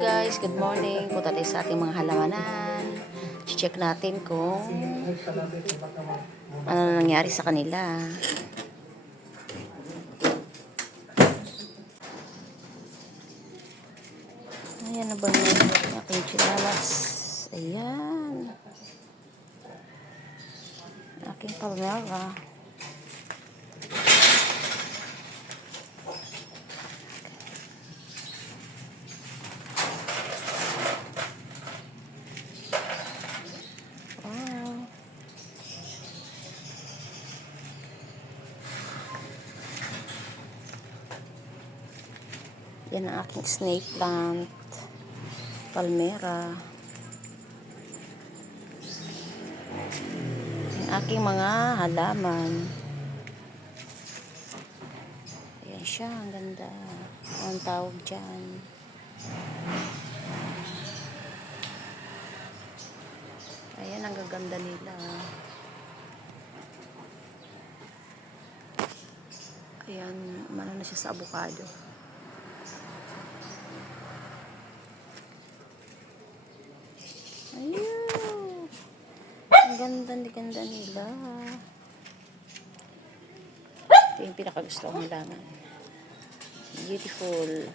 Guys, good morning. Punta tayo sa ating mga halamanan. Check natin kung ano na nangyari sa kanila. Ayan na ba yung aking chilalas? Ayan. Aking palmera. Wow. Yan ang aking snake plant. Palmera. Ang aking mga halaman. Ayan siya, ang ganda. Ang tawag dyan. Ayan, ang gaganda nila. Ayan, umano na siya sa avocado. Ayun. Ang ganda, ang ganda nila. Ito yung pinakagusto kong laman. Beautiful.